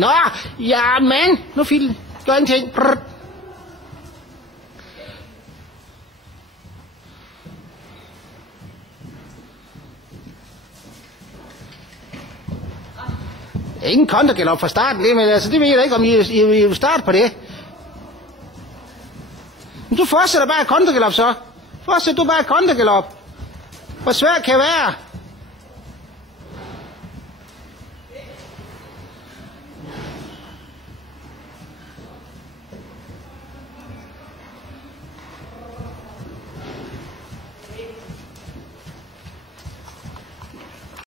Nå, ja, men. Nu Phil. Gør en ting. Brrr. Ingen kontergalop fra starten, det, men altså, det ved jeg ikke, om I vil starte på det. Men du fortsætter bare kontergalop så. Fortsæt du bare kontergalop. Hvor svært kan det være?